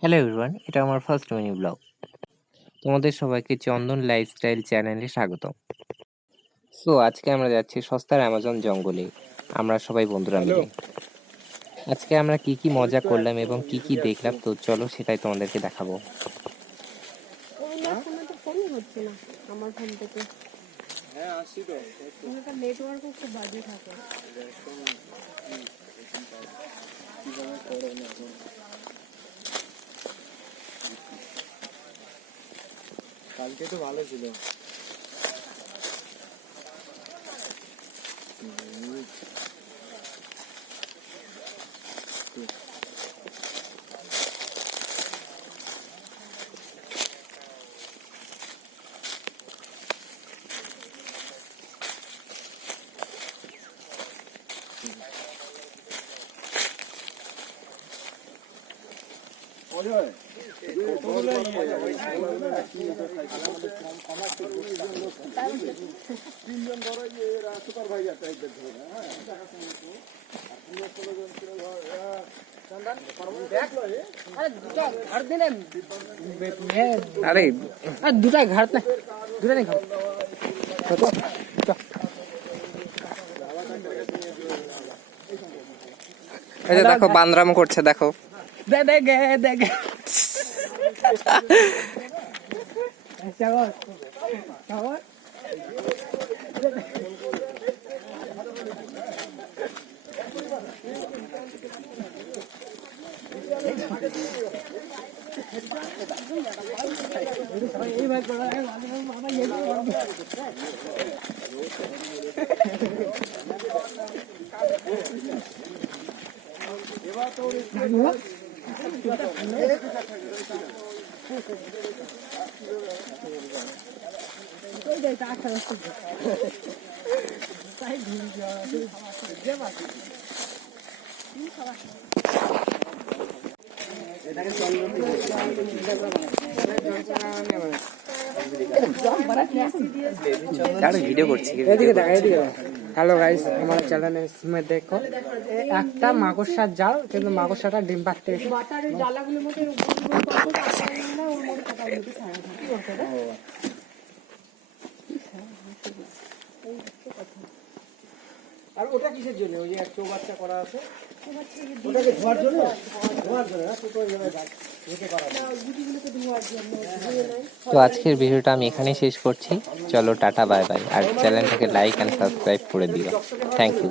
Hello everyone, এটা আমার first mini blog. তোমাদের সবাইকে চন্দন লাইফস্টাইল চ্যানেলে স্বাগত। সো আজকে আমরা যাচ্ছি সস্তার অ্যামাজন জঙ্গলে, আমরা সবাই বন্ধুরা মিলে। আজকে আমরা কি কি মজা করলাম এবং কি কি দেখলাম, তো চলো সেটাই তোমাদেরকে দেখাবো। আমার ফোন থেকে নেটওয়ার্কও খুব বাজে থাকে। কালকে তো ভালো ছিল। তিনজন ধরো সুপারভাইজার টাইপের ধরে, আরে দুটা ঘাট না, দুটা নেই ঘাট। এই যে দেখো বান্দরাম করছে, দেখো। ভিডিও করছি। হ্যালো গাইস, আমার চ্যানেলে দেখো একটা মাকড়সার জাল, কিন্তু মাকড়সাটা ডিম পাড়তে এসে আর ওটা কিসের জন্য? ওই যে এক চৌবাচ্চা করা আছে, ওটাকে ধোয়ার জন্য, ধোয়ার জন্য না, শুধু ওই জন্য রেখে করা যায়। তো আজকের ভিডিওটা আমি এখানেই শেষ করছি। চলো টাটা, বাই বাই, আর চ্যানেলটাকে লাইক অ্যান্ড সাবস্ক্রাইব করে দিও। Thank you.